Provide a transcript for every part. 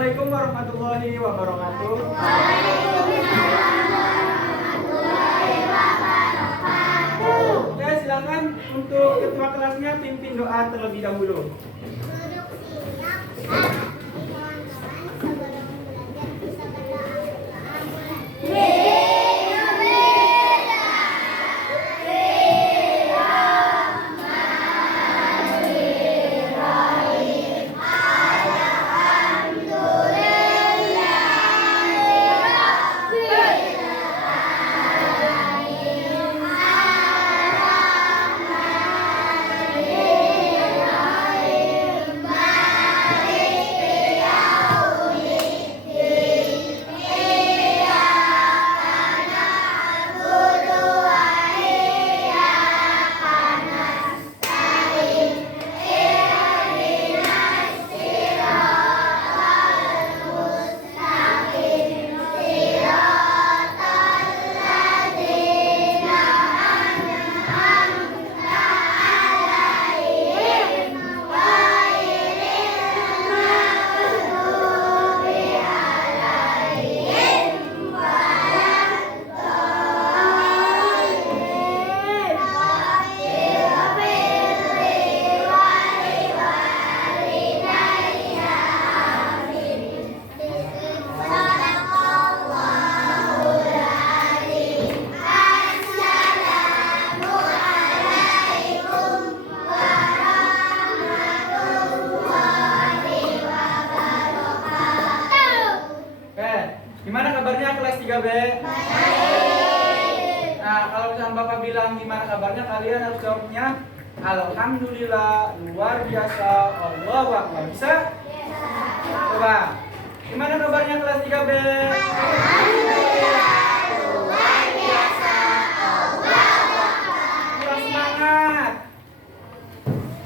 Assalamualaikum warahmatullahi wabarakatuh. Oke, silakan untuk ketua kelasnya pimpin doa terlebih dahulu. Gimana kabarnya kelas 3B? Nah, kalau misalnya Bapak bilang gimana kabarnya, kalian harus jawabnya Alhamdulillah, luar biasa, Allahu Akbar. Bisa? Coba. Gimana kabarnya kelas 3B? Alhamdulillah, luar biasa, Allahu Akbar. Kurang semangat.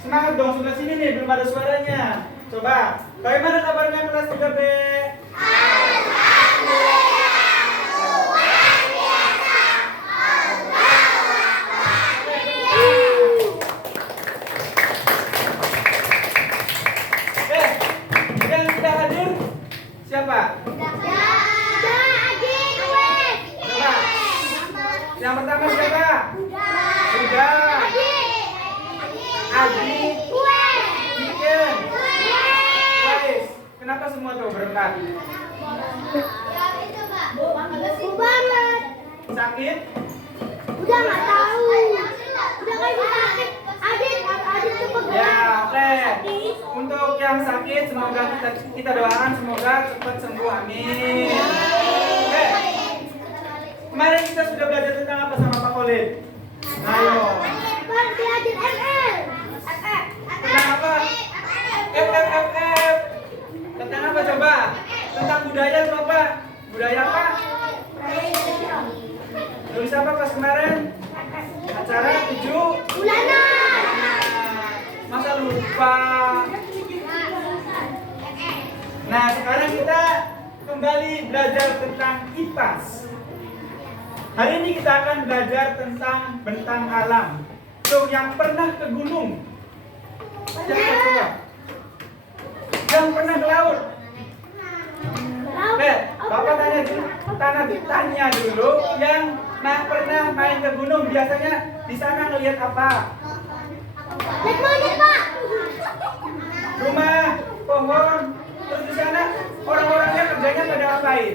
Semangat dong, sebelah sini nih, belum ada suaranya. Coba. Bagaimana kabarnya kelas 3B? Siapa? Coba. Yang pertama siapa? Sudah. Adi. Chicken. Guys, kenapa semua tuh berempat? Sakit? Udah nggak tahu. Udah kayak sakit. Adit cepet. Ya, oke. Untuk yang sakit, semoga kita doakan semoga cepat sembuh. Amin. Oke. Kemarin kita sudah belajar tentang apa sama Pak Khalid? Ayo. Belajar ML. Tentang apa? F. Tentang apa coba? Tentang budaya atau apa? Budaya apa? Tulis apa pas kemarin? Acara 7 bulanan. Masa lupa? Nah, sekarang kita kembali belajar tentang IPAS. Hari ini kita akan belajar tentang bentang alam. So, yang pernah ke gunung? Siapa coba? Yang pernah ke laut? Bapak tanya dulu yang pernah main ke gunung, biasanya di sana ngelihat apa? Lihat monyet, Pak. Rumah, pohon, terus di sana orang-orangnya kerjanya pada ngapain?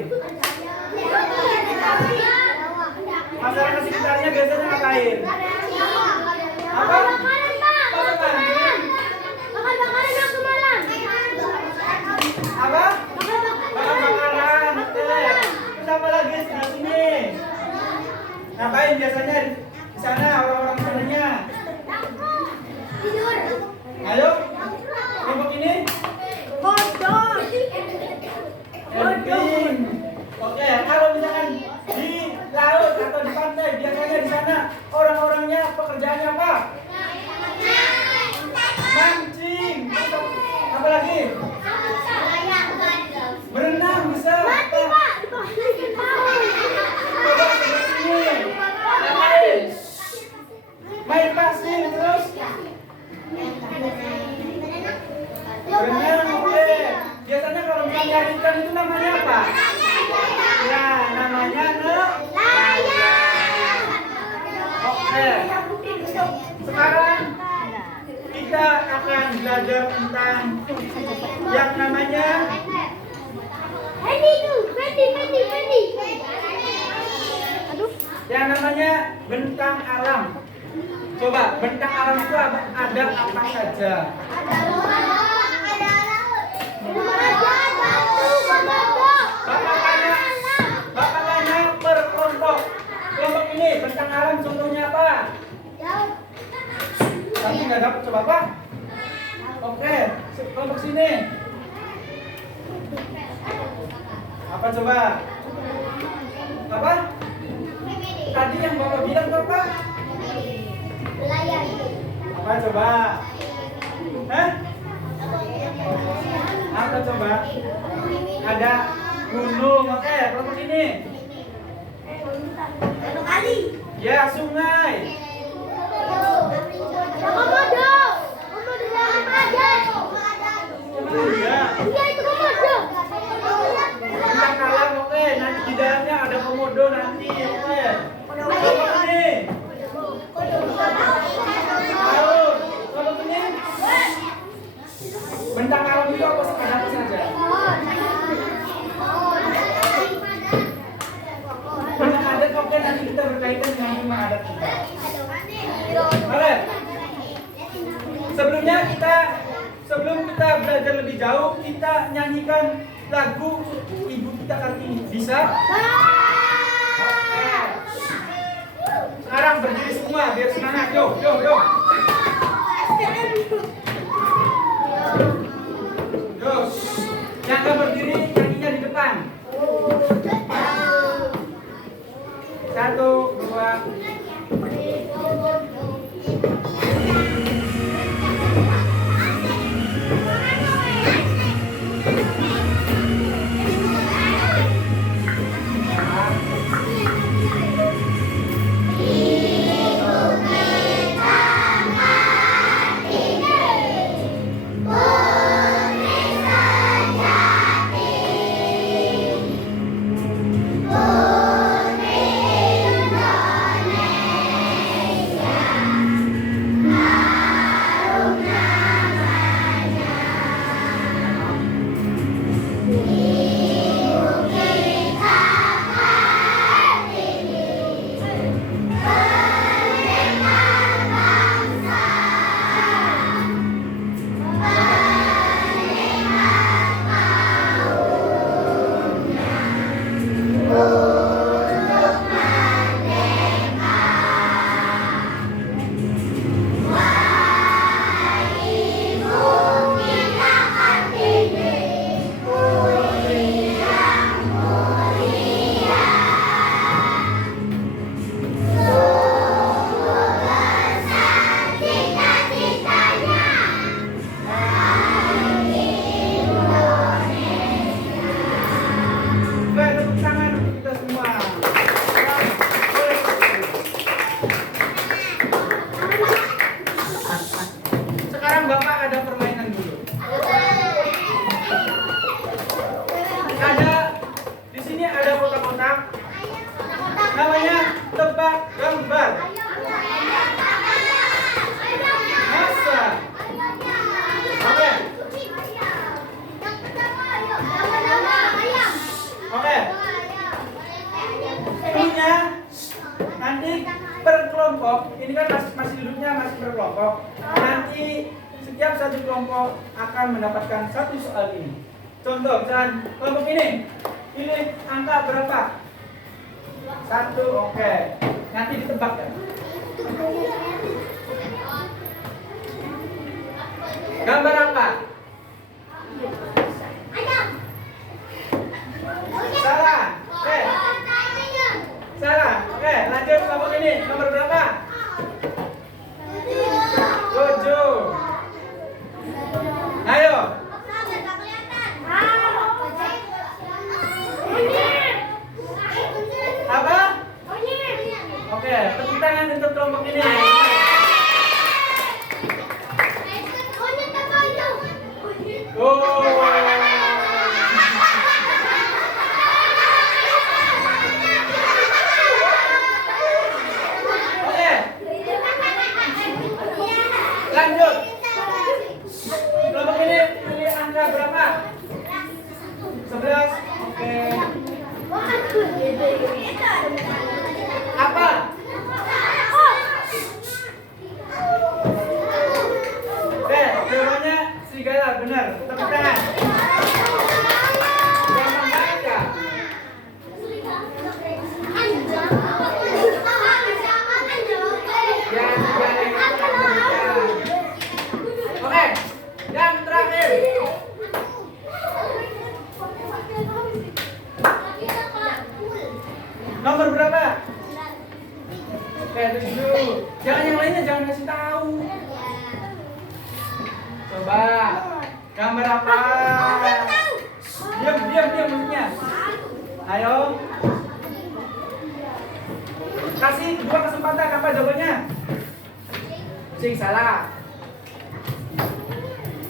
Masyarakat sekitarnya biasanya ngapain? Apa? Makanan, Pak. Makanan. Makan-makanan waktu malam. Apa? Makan-makanan. Terus apa lagi sebelah sini? Ngapain biasanya di sana orang-orang sananya? Tidur. Ayo, kelompok ini. Bodoh. Camping. Oke, kalau misalkan di laut atau di pantai, biasanya di sana orang-orangnya pekerjaannya apa? Mancing. Apa lagi? Berenang bisa. Mati, Pak. Dimasukin paus. Coba sebelah sini. Ngapain? Main pasir terus. Berenang, oke. Biasanya kalau misalnya hari yang namanya bentang alam. Coba, bentang alam itu ada apa saja? Bapak tanya per kelompok. Kelompok ini bentang alam contohnya apa? Tapi nggak dapat, coba Pak. Oke, kelompok sini. Apa coba? Apa? Tadi yang Bapak bilang Bapak? Apa coba? Hah? Apa coba? Ada gunung, oke, kelompok ini. Ya, sungai. Ya. Bentang alam, oke. Nanti di dalamnya ada komodo nanti, oke. Kelompok ini. Laut. Kelompok ini. Bentang alam itu apa saja? Bentang adat, oke, nanti kita berkaitan dengan rumah adat kita. Oke. Sebelum kita belajar lebih jauh, kita nyanyikan lagu Ibu Kita Kartini. Bisa? Oke. Sekarang berdiri semua biar semangat. Yo. Yo, yang nggak berdiri kakinya di depan. 1, 2. Namanya tebak gambar. Masa? Oke. Oke. Punya nanti per kelompok. Ini kan masih duduknya masih per kelompok. Nanti setiap satu kelompok akan mendapatkan satu soal ini. Contoh, misalkan kelompok ini pilih angka berapa? 1, oke. Nanti ditebak kan? Gambar apa? Salah. Oke. Salah. Oke, lanjut kelompok ini. Nomor berapa? 7. Ayo. Apa? Oke, tepuk tangan untuk kelompok ini. Oh. Oke. Lanjut. Kelompok ini pilih angka berapa? 11. Oke. Apa? Oke, terus dulu. Jangan yang lainnya, jangan kasih tahu. Coba. Gambar apa? Diam maksudnya. Ayo. Kasih dua kesempatan, apa jawabannya? Cing, salah.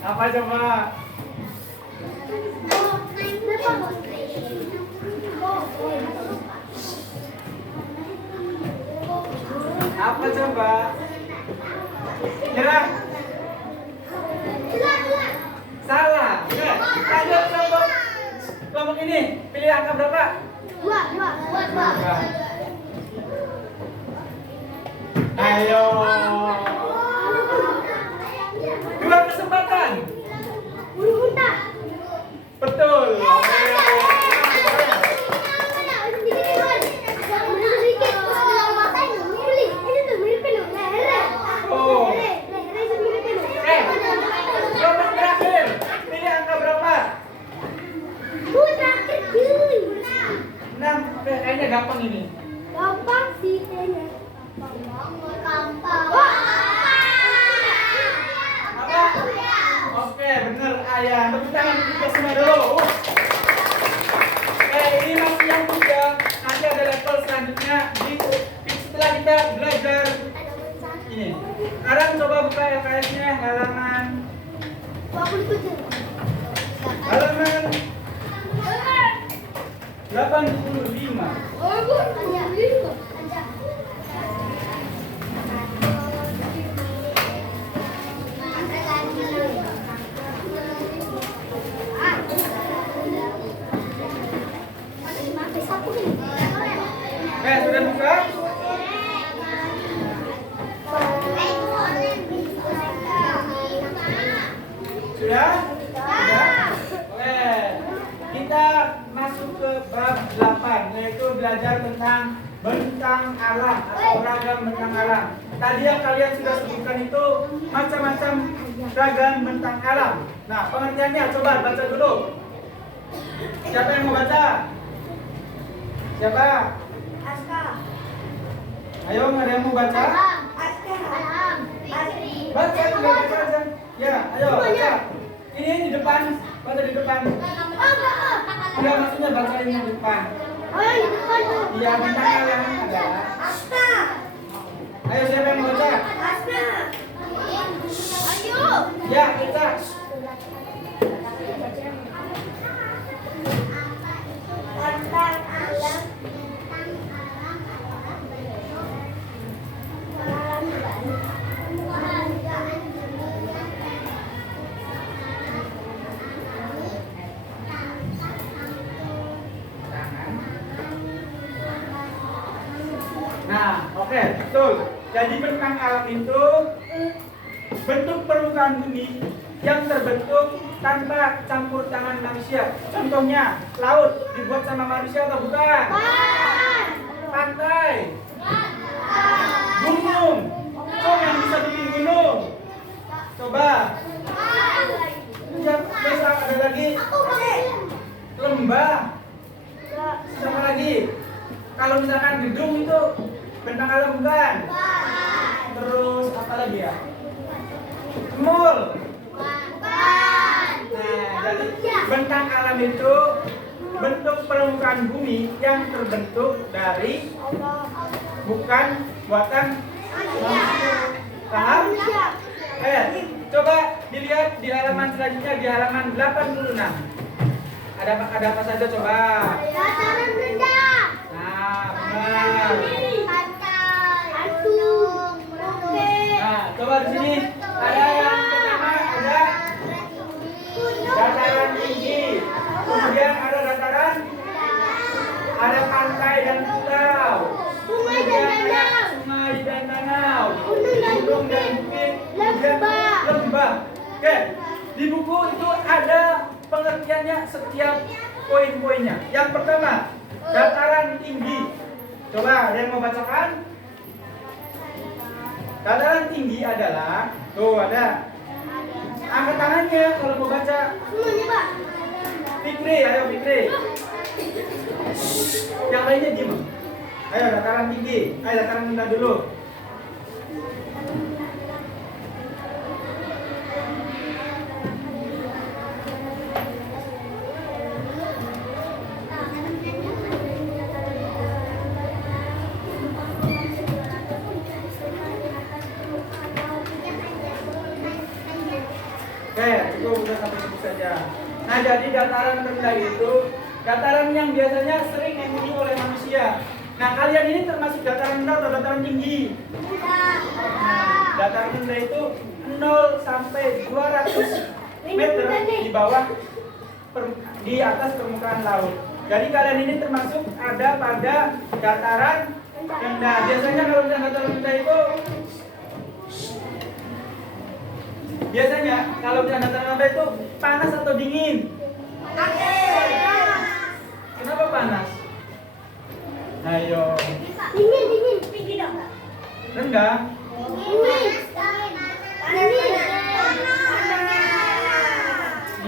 Apa coba? Apa coba? Nyerah. Salah. Oke. Lanjut kelompok ini. Pilih angka berapa? Dua. Ayo. Dua kesempatan. Unta. Betul. Oh. Kelompok terakhir. Pilih angka berapa? 6. Kayaknya gampang ini. Gampang sih kayaknya. Apa? Oke, bener ayah. Tepuk tangan untuk kita semua dulu. Ini masih yang muda. Nanti ada level selanjutnya. Setelah kita belajar ini. Sekarang coba buka LKS-nya halaman 85. Sudah buka? Sudah? Oke. Kita masuk ke bab 8, yaitu belajar tentang bentang alam atau ragam bentang alam. Tadi yang kalian sudah sebutkan itu macam-macam ragam bentang alam. Nah, pengertiannya coba baca dulu. Siapa yang mau baca? Siapa? Ayo, ada yang mau baca? Baca, tinggal baca aja. Ya, ayo baca. Ini di depan, baca di depan. Enggak, maksudnya bacain yang di depan. Iya, bentang alam ada. Ayo, siapa yang mau baca? Ya, baca. Nah, oke, betul. Jadi bentang alam itu bentuk permukaan bumi yang terbentuk tanpa campur tangan manusia. Contohnya, laut dibuat sama manusia atau bukan? Pantai, gunung. Kok yang bisa bikin gunung? Coba. Terus ada lagi lembah. Siapa lagi? Kalau misalkan gedung itu bentang alam bukan? Terus apa lagi ya? Mall. Nah, jadi bentang alam itu bentuk permukaan bumi yang terbentuk dari bukan buatan manusia. Paham? Coba dilihat di halaman selanjutnya, di halaman 86. Ada apa saja coba? Dataran rendah. Nah, benar. Nah, coba di sini ada yang pertama ada dataran tinggi, kemudian ada dataran, ada pantai dan pulau, Sungai dan danau. sungai dan danau, Gunung dan bukit, lembah. kemudian lembah. Oke, di buku itu ada pengertiannya setiap poin-poinnya. Yang pertama, dataran tinggi. Coba ada yang mau bacakan? Dataran tinggi adalah, tuh ada. Angkat tangannya kalau mau baca. Semuanya, Pak. Fikri, ayo Fikri. Yang lainnya diem. Ayo dataran tinggi. Ayo dataran rendah dulu. cukup, udah sampai situ saja. Nah, jadi dataran rendah itu dataran yang biasanya sering dikunjungi oleh manusia. Nah, kalian ini termasuk dataran rendah atau dataran tinggi? Nah, dataran rendah itu 0 sampai 200 meter di bawah di atas permukaan laut. Jadi kalian ini termasuk ada pada dataran rendah. Biasanya kalau dataran rendah itu dataran rendah itu panas atau dingin? Kenapa panas? Ayo. Dingin. Rendah.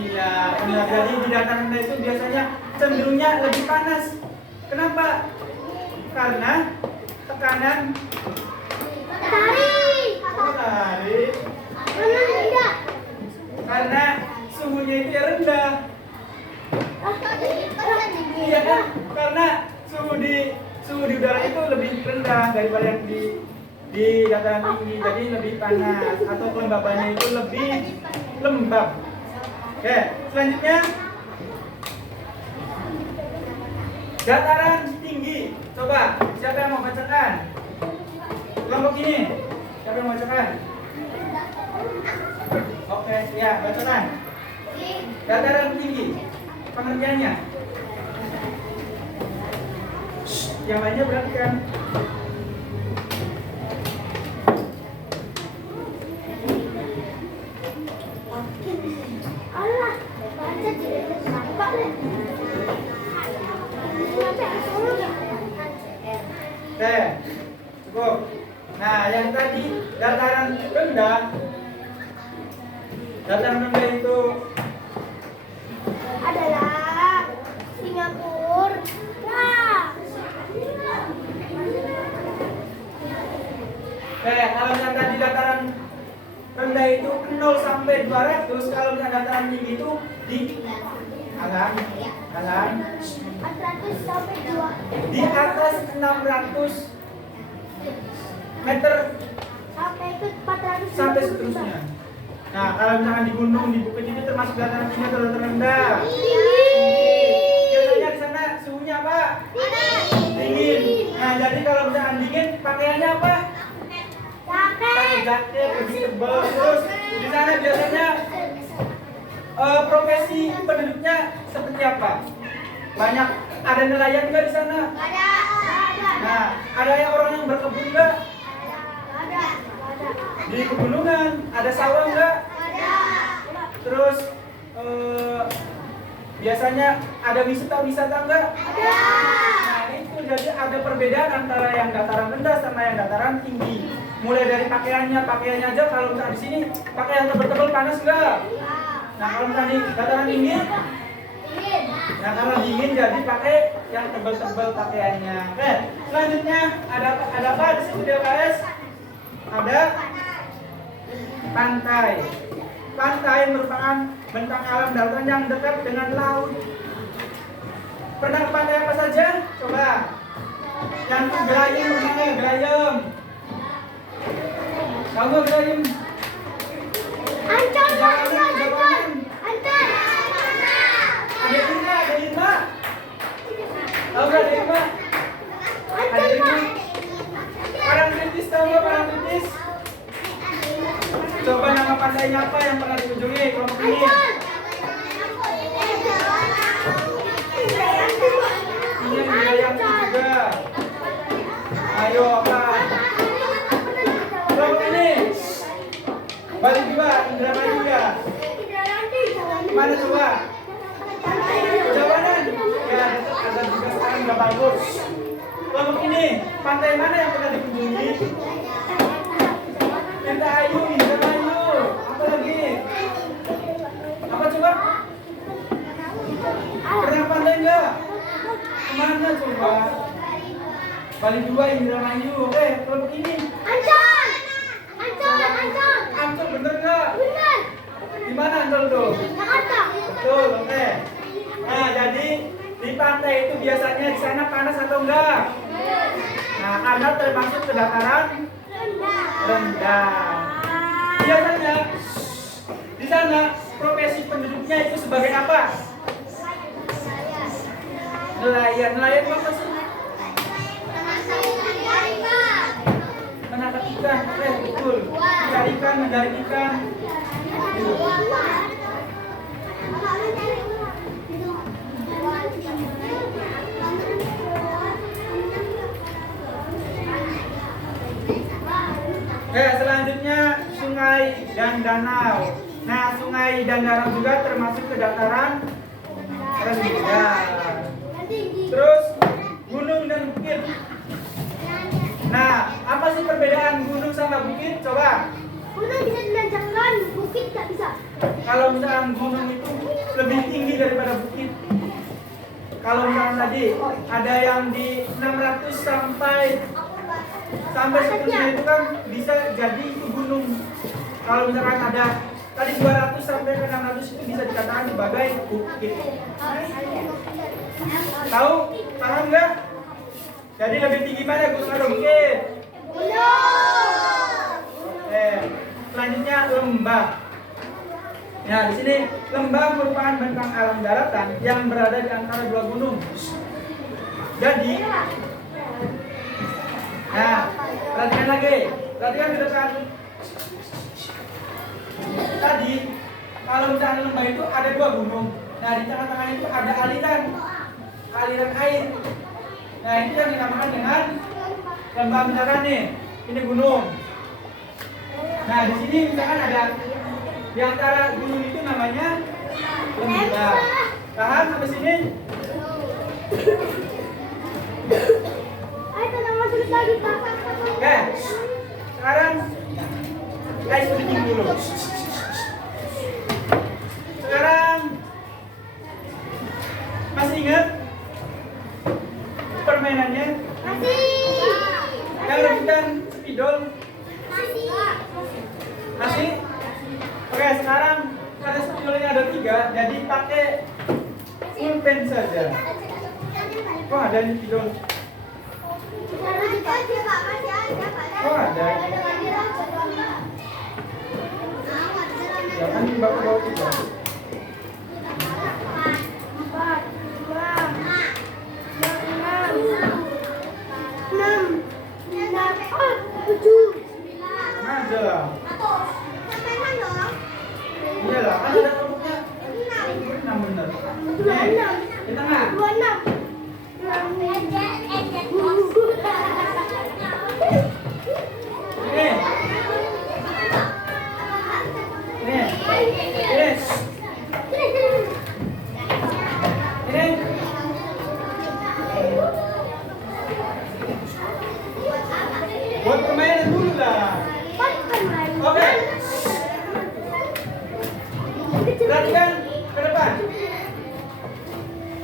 Iya, benar. Jadi di dataran rendah itu biasanya cenderungnya lebih panas. Kenapa? Karena tekanan matahari. Karena suhunya itu ya rendah. Iya kan? Karena suhu di udara itu lebih rendah daripada yang di dataran tinggi, jadi lebih panas atau kelembabannya itu lebih lembab. Oke, selanjutnya dataran tinggi. Coba, siapa yang mau bacakan? Kelompok ini, siapa yang mau bacakan? Oke, ya, bacakan. Dataran tinggi, pengertiannya. Yang lainnya perhatikan. Oke, cukup. Nah, yang tadi dataran rendah itu adalah Singapura. Kalau yang tadi dataran rendah itu 0 sampai 200, kalau yang dataran tinggi itu di alam 400 sampai 2 di atas 600 meter sampai ke 400 sampai seterusnya. Nah, kalau misalkan di gunung, di bukit itu termasuk dataran tinggi atau dataran rendah? Biasanya di sana suhunya apa? Dingin. Nah, jadi kalau misalkan dingin, pakaiannya apa? Pakai jaket lebih tebal. Terus di sana biasanya profesi penduduknya seperti apa? Banyak ada nelayan nggak di sana? Nah, ada yang orang yang berkebun nggak? Di pegunungan ada sawah nggak? Terus biasanya ada wisata nggak? Nah, itu jadi ada perbedaan antara yang dataran rendah sama yang dataran tinggi. Mulai dari pakaiannya aja, kalau misalnya di sini pakaian tebal-tebal panas nggak? Nah, kalau misalnya di dataran tinggi, nah karena dingin jadi pakai yang tebal-tebal pakaiannya. Oke, selanjutnya ada apa di sini DLKS? Ada pantai. Pantai merupakan bentang alam daratan yang dekat dengan laut. Pernah ke pantai apa saja? Coba. Yang Gerayem, pernah Gerayem? Tahu nggak Gerayem? Ancol. Ada lima. Tahu nggak ada lima? Ada lima. Parangtritis, tahu nggak Parangtritis? Coba nama pantainya apa yang pernah dikunjungi kelompok ini? Ini yang juga. Ayo apa? Kelompok ini. Balik juga, Indramayu ya. Mana coba? Jawaban. Ya, ada juga sekarang nggak bagus. Kelompok ini, pantai mana yang pernah dikunjungi? Indramayu, Indramayu. Apa lagi? Apa coba? Pernah pantai enggak? Kemana coba? Bali 2 Indramayu. Oke, kelompok ini. Ancol. Ancol bener enggak? Benar. Di mana Ancol tuh? Jakarta. Betul, oke. Nah, jadi di pantai itu biasanya di sana panas atau enggak? Nah, karena termasuk ke dataran rendah. Biasanya di sana profesi penduduknya itu sebagai apa? Nelayan. Nelayan itu apa sih? Menangkap ikan. Oke, betul. Mencari ikan, mencari ikan. Oke, selanjutnya sungai dan danau. Nah, sungai dan danau juga termasuk ke dataran rendah. Terus gunung dan bukit. Nah, apa sih perbedaan gunung sama bukit? Coba. Gunung bisa dinanjakkan, bukit nggak bisa. Kalau misalkan gunung itu lebih tinggi daripada bukit. Kalau misalkan tadi ada yang di 600 sampai seterusnya itu kan bisa jadi itu gunung. Kalau misalkan ada tadi 200 sampai ke 600 itu bisa dikatakan sebagai bukit. Tahu? Paham nggak? Jadi lebih tinggi mana gunung atau bukit? Oke. Selanjutnya lembah. Nah, di sini lembah merupakan bentang alam daratan yang berada di antara dua gunung. Jadi, nah, perhatikan lagi. Perhatikan di depan. Tadi, kalau misalnya lembah itu ada dua gunung. Nah, di tengah-tengah itu ada aliran air. Nah, itu yang dinamakan dengan lembah. Misalkan nih, ini gunung. Nah, di sini misalkan ada di antara gunung itu namanya lembah. Paham sampai sini? Ayo tenang terus lagi Pak. Oke. Sekarang guys sedikit dulu. Sekarang masih ingat permainannya? Masih. Yang rebutan spidol? Masih? Oke, sekarang karena spidolnya ada 3, jadi pakai pulpen saja. Oh, ada nih spidol. Oh, ada. Jangan dibawa-bawa juga. 4, 2, 6, 7. Ada lah. Iya lah, kan ada kelompoknya. 6 bener. Di tengah. 26. Ini. Ini. Ini. Ini. Buat permainan dulu lah. Oke. Perhatikan ke depan.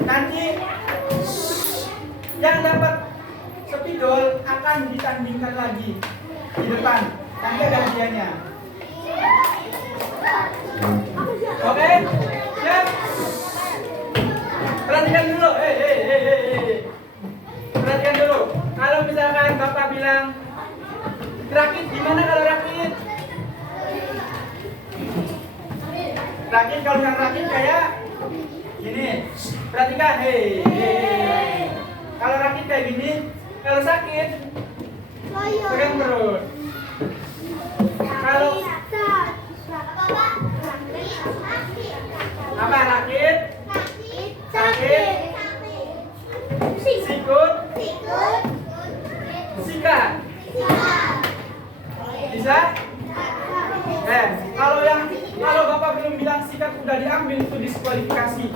Nanti yang dapat spidol akan ditandingkan lagi di depan. Nanti ada hadiahnya. Oke? Siap? Perhatikan dulu. Perhatikan dulu. Kalau misalkan Bapak bilang rakit, gimana kalau rakit? Rakit kalau misalkan rakit kayak gini. Perhatikan, kalau rakit kayak gini, kalau sakit pegang perut. Kalau apa rakit? Sakit. Sikut. Sikat. Bisa? Kalau Bapak belum bilang sikat udah diambil itu diskualifikasi.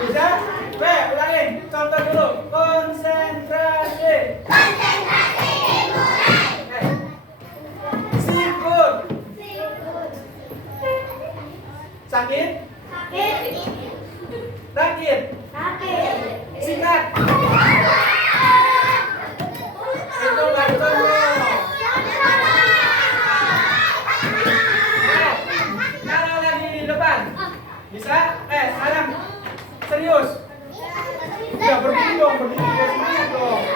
Bisa? Ulangin. Contoh dulu. Konsentrasi. Sikut. Sakit? Rakit. Sikat. Itu baru contoh. Kalau lagi di depan, bisa? Sekarang serius. Ya berdiri dong, berdiri semangat dong.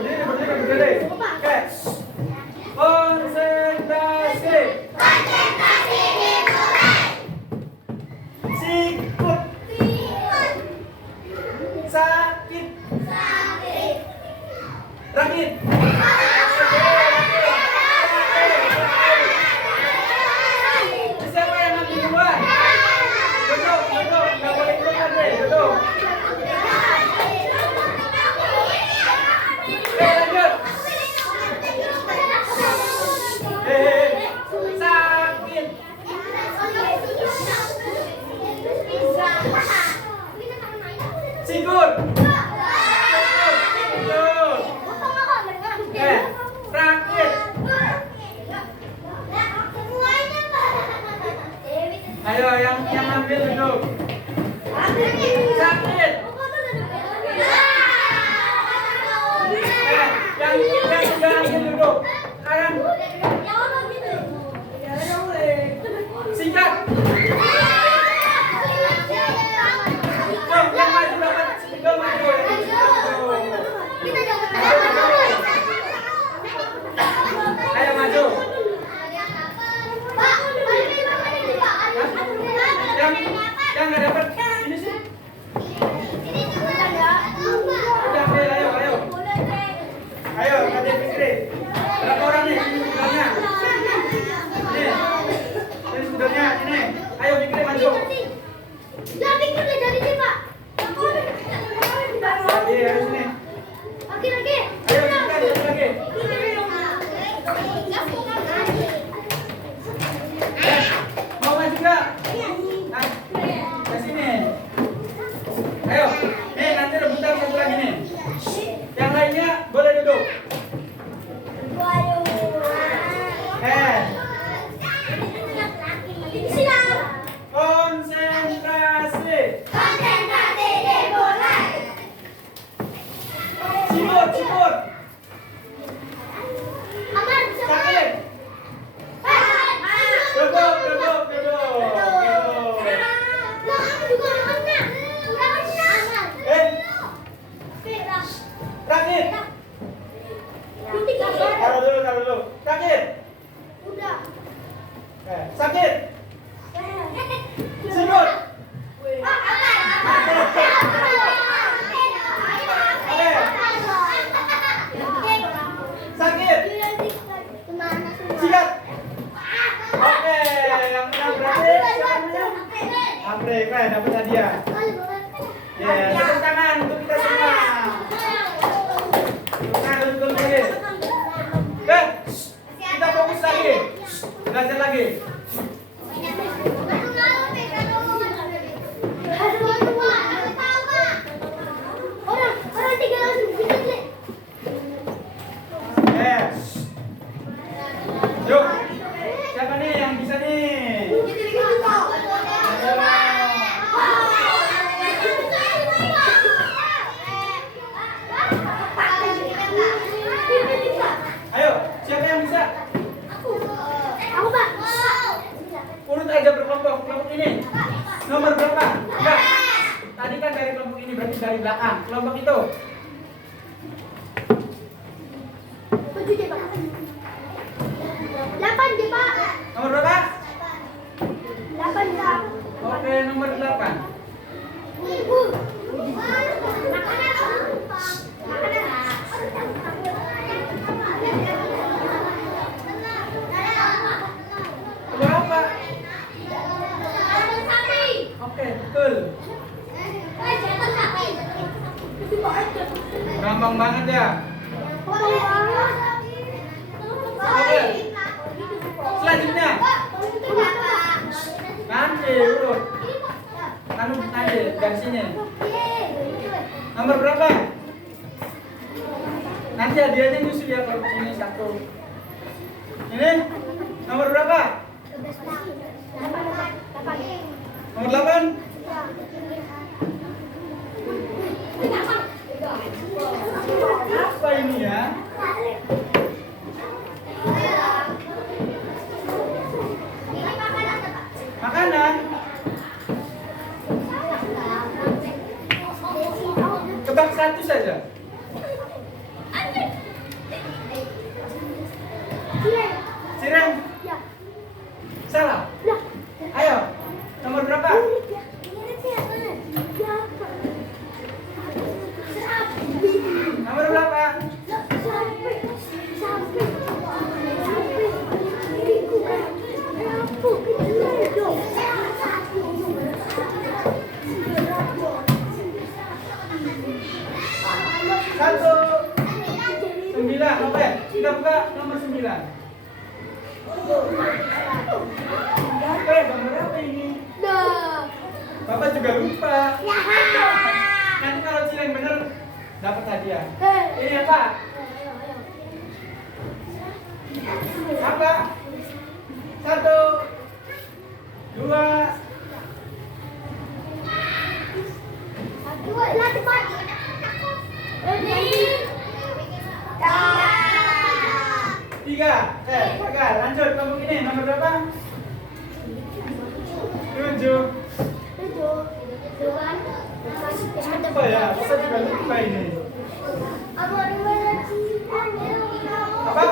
Berdiri. Oke. Sakit. Rakit. Siapa yang ambil duluan? Duduk, nggak boleh keluar deh, duduk. Lanjut. Sakit. Sigur. Rakit. Ayo yang ambil duduk. Sakit. Yang sudah ambil duduk. Sekarang singkat. Yang maju dapat spidol maju. Ayo maju. Yang nggak dapat ini sih. Udah, ayo. Ayo, Kak Fikri. Berapa orang nih spidolnya? Ini spidolnya ini. Ayo Fikri maju. Jadi sini, Pak. Jadi harus ini. Lagi. Ayo kita lagi. Mau maju nggak? Nah, ke sini. Ayo, nih nanti rebutan satu lagi nih. Yang lainnya boleh duduk. Konsentrasi. Cibur. Sakit. Duduk. Rakit. Taruh dulu. Rakit. Sakit. Sigur. Sakit. Sikat. Oke, yang menang berarti siapa namanya? Apre, dapat hadiah. Ya, tepuk tangan untuk kita semua. Nah, duduk lagi. Kita fokus lagi. Belajar lagi. Orang tiga langsung bisa. Yuk. Siapa nih yang bisa nih? Ayo, siapa yang bisa? Aku, Pak. Urut aja berkelompok ini. Nomor berapa? Enggak. Tadi kan dari kelompok ini berarti dari belakang. Kelompok itu. 7 deh, Pak. 8 deh, Pak. Nomor berapa? 8, Pak. Oke, nomor 8. Berapa? Oke, betul. Gampang banget ya. Oke. Selanjutnya. Nanti urut. Nanti dari sini. Nomor berapa? Nanti hadiahnya nyusul ya kalau ini satu. Ini nomor berapa? Nomor 8. Apa ini ya? Makanan. Tebak satu saja. Cireng. Salah. Ayo. Nomor berapa? Satu. 9. Oke, kita buka nomor 9. Gambar apa ini? Bapak juga lupa. Nanti kalau Cilen bener dapat hadiah. Ini apa? Apa? 1, 2. Tiga. Gagal. Lanjut. Kamu ini nomor berapa? 7. Apa ya? Bapak juga lupa ini. Apa?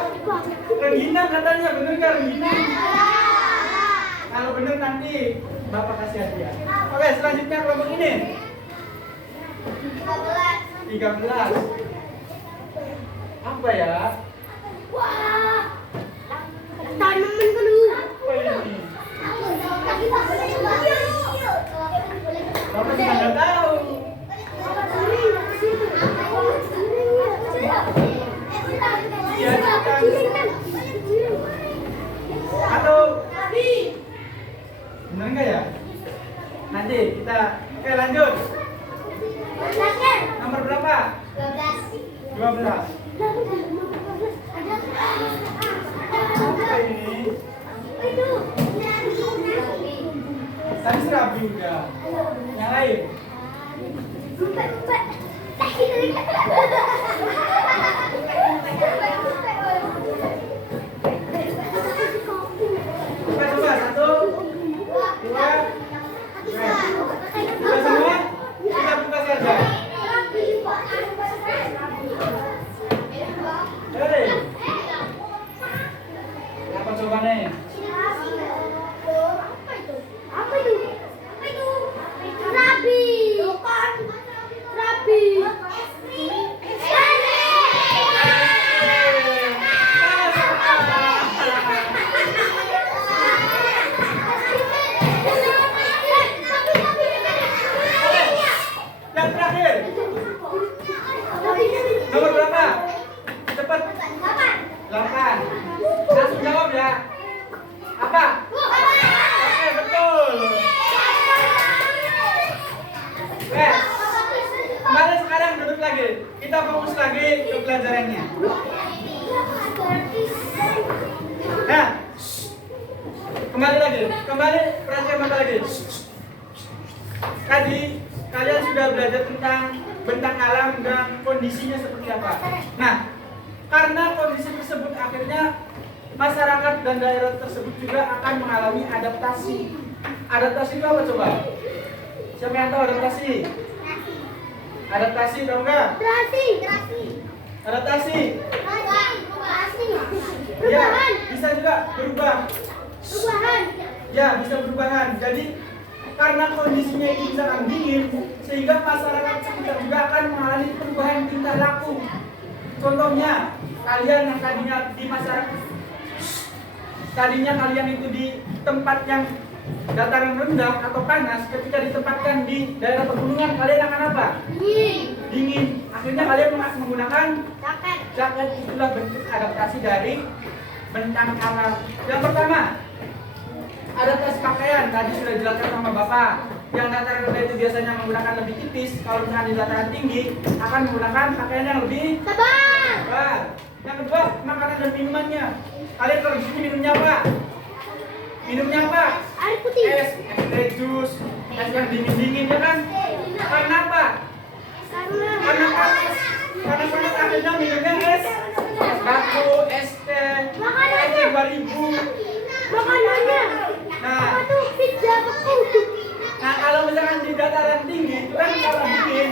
Rengginang katanya, bener nggak rengginang? Kalau bener nanti Bapak kasih hadiah. Oke, selanjutnya kelompok ini. 13. Apa ya? Tanaman dulu. Apa ini? Bapak juga nggak tahu. Iya, kan. Atau bener nggak ya? Nanti kita lanjut. Nomor berapa? 12. Apa ini? Tadi serabi udah. Yang lain? Coba 1, 2. Sudah semua? Kita buka saja. Hei. Apa jawabannya? Yang terakhir. Nomor berapa? Cepat. 8. Langsung jawab ya. Apa? Oke, betul. Kembali sekarang duduk lagi. Kita fokus lagi ke pelajarannya. Nah, kembali lagi. Kembali perhatian Bapak lagi. Tadi kalian sudah belajar tentang bentang alam dan kondisinya seperti apa. Nah, karena kondisi tersebut akhirnya masyarakat dan daerah tersebut juga akan mengalami adaptasi. Adaptasi itu apa coba? Siapa yang tahu adaptasi? Adaptasi tahu nggak? Adaptasi. Ya, bisa juga berubah. Ya, bisa perubahan. Jadi karena kondisinya itu misalkan dingin, sehingga masyarakat sekitar juga akan mengalami perubahan tingkah laku. Contohnya, kalian yang tadinya kalian itu di tempat yang dataran rendah atau panas, ketika ditempatkan di daerah pegunungan, kalian akan apa? Dingin. Akhirnya kalian menggunakan jaket. Itulah bentuk adaptasi dari bentang alam. Yang pertama, adaptasi pakaian. Tadi sudah dijelaskan sama Bapak. Yang dataran rendah itu biasanya menggunakan lebih tipis. Kalau misalnya di dataran tinggi akan menggunakan pakaian yang lebih tebal. Yang kedua, makanan dan minumannya. Kalian kalau di sini minumnya apa? Minumnya apa? Air putih. Es teh jus, es yang dingin ya kan? Karena apa? Karena panas. Karena panas akhirnya minumnya es batu, es teh, es teh 2000. Makanannya. Nah, Apa tuh? Pizza beku. nah kalau misalkan di dataran tinggi itu kan kalau dingin.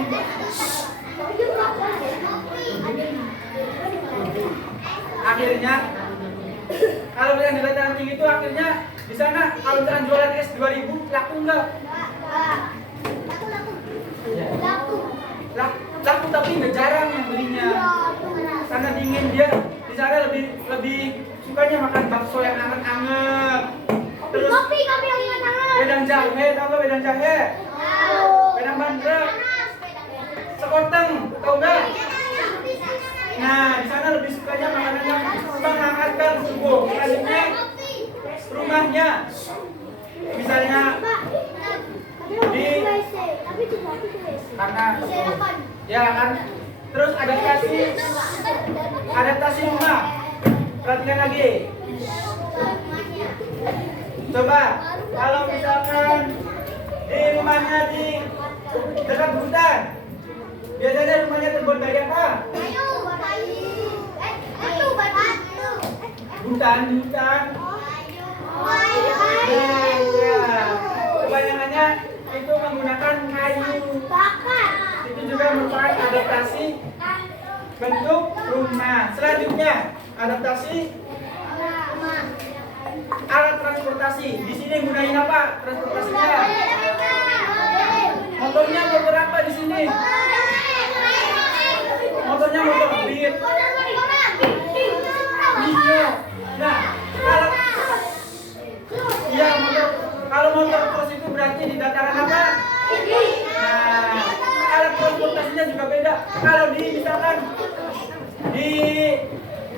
Akhirnya kalau misalkan di dataran tinggi itu akhirnya di sana kalau misalkan jualan es 2000 laku enggak? Laku tapi nggak jarang yang belinya. Karena dingin dia di sana lebih sukanya makan bakso yang anget-anget. Terus Kopi yang hangat. wedang jahe, tahu nggak wedang jahe? Wedang bandrek, sekoteng, tahu nggak? rumahnya. Misalnya Pak, ada Di- WC, tapi tidak ada WC. karena ya kan. Terus adaptasi rumah. Perhatikan lagi. Coba kalau misalkan di rumahnya di dekat hutan, biasanya rumahnya terbuat dari apa? Hutan, di hutan. Nah, ya. Kebanyakannya itu menggunakan kayu. Itu juga merupakan adaptasi bentuk rumah. Selanjutnya, adaptasi alat transportasi. Di sini gunain apa transportasinya? Motornya motor apa di sini? Motornya motor Beat, Mio. Nah, kalau motor cross itu berarti di dataran apa? Nah, alat transportasinya juga beda. Kalau misalkan di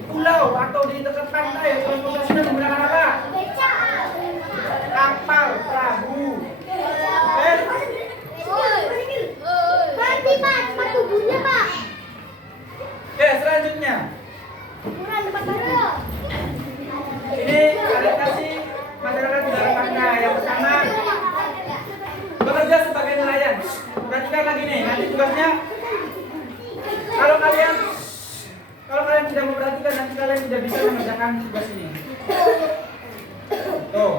pulau atau di dekat pantai, transportasinya menggunakan apa? Kapal, perahu. Berarti Pak, sepatu tubuhnya Pak. Oke, selanjutnya. Kurang tempat baru. Ini adaptasi masyarakat di dalam makna. Yang pertama, bekerja sebagai nelayan. Perhatikan lagi nih, nanti tugasnya. Kalau kalian tidak memperhatikan, nanti kalian tidak bisa mengerjakan tugas ini. Tuh,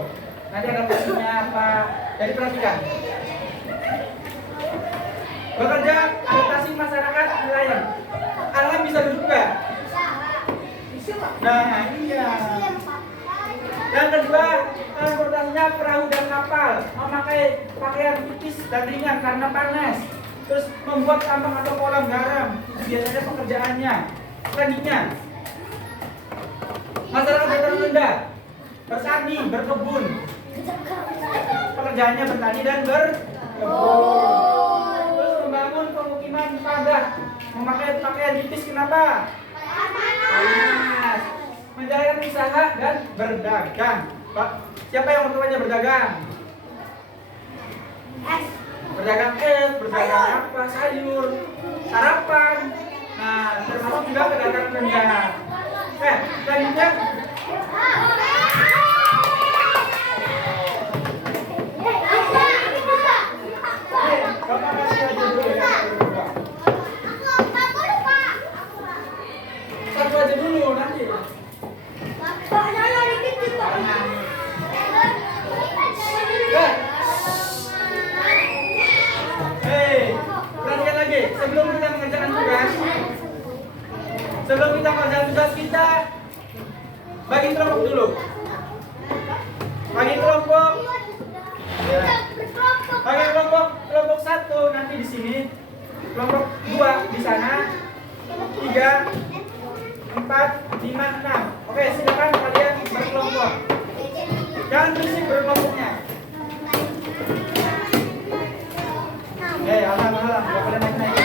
nanti adaptasinya apa? Jadi perhatikan. Bekerja adaptasi masyarakat nelayan. Alam bisa duduk nggak? Nah, iya. Yang kedua, transportasinya perahu dan kapal, memakai pakaian tipis dan ringan karena panas. Terus membuat tambang atau kolam garam, biasanya pekerjaannya. Selanjutnya, masyarakat dataran rendah, bertani, berkebun. Pekerjaannya bertani dan berkebun. Terus membangun pemukiman padat, memakai pakaian tipis, kenapa? Panas. Menjalankan usaha dan berdagang. Pak, siapa yang orang tuanya berdagang? Berdagang berdagang apa? Sayur, sarapan. Nah, termasuk juga pedagang rendah. Selanjutnya, Bapak kasih aja dulu ya. Satu aja dulu nanti. Perhatikan lagi, sebelum kita mengerjakan tugas, kita bagi kelompok dulu. Bagi kelompok. Ya. Bagi kelompok 1 nanti di sini, kelompok 2 di sana, 3, 4, 5, 6. Oke, silakan kalian berkelompok. Jangan berisik berkelompoknya. Alam, nggak pada naik-naik.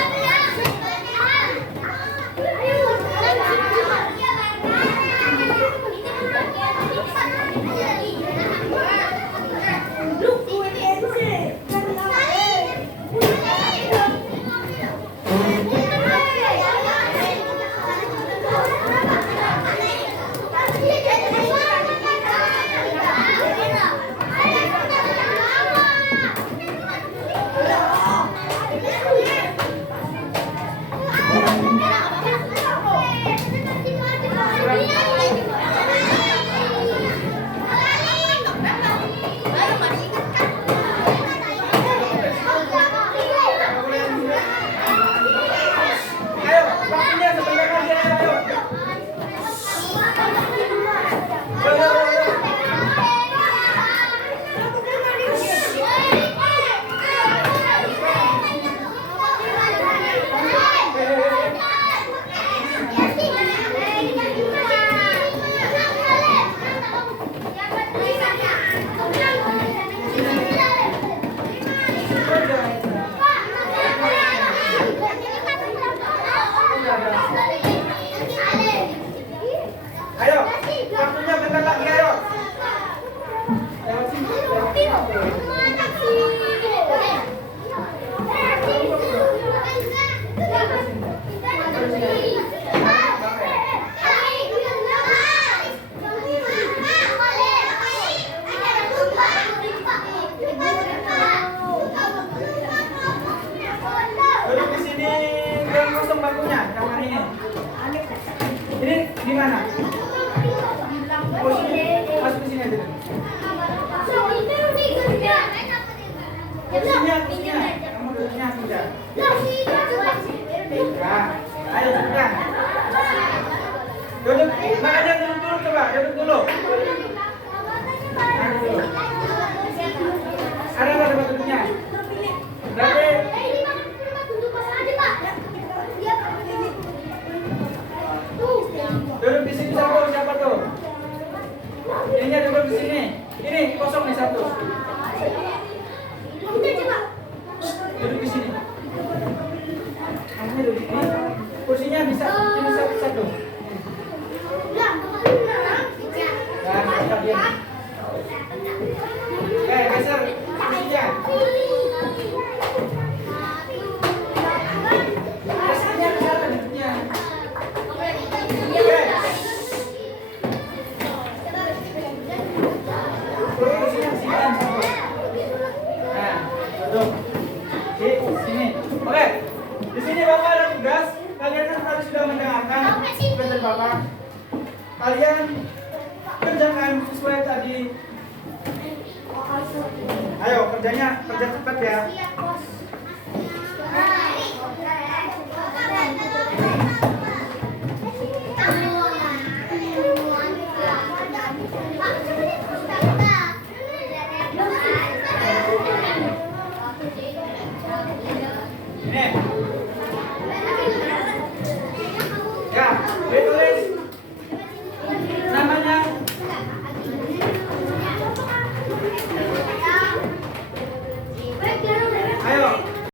di ruang kosong bangkunya, kamar ini. Ini di mana? Kursi masuk ke sini aja. Kursinya. Kamu duduknya sudah. Nah, ayo dudukkan. Duduk, makanya duduk dulu coba, duduk dulu. Ada nggak tempat duduknya? Berarti duduk di sini satu, siapa tuh? Ininya duduk di sini. Ini kosong nih satu. Duduk di sini. Kamu duduk di sini. Kursinya bisa ini satu. Nah, kita diam. Geser kursinya. Kursinya ke sana duduknya. Kursinya ke sini satu. Nah, duduk. Di sini. Oke. Di sini Bapak ada tugas. Kalian kan tadi sudah mendengarkan penjelasan Bapak. Kalian kerjakan sesuai tadi. Ayo kerja cepat ya.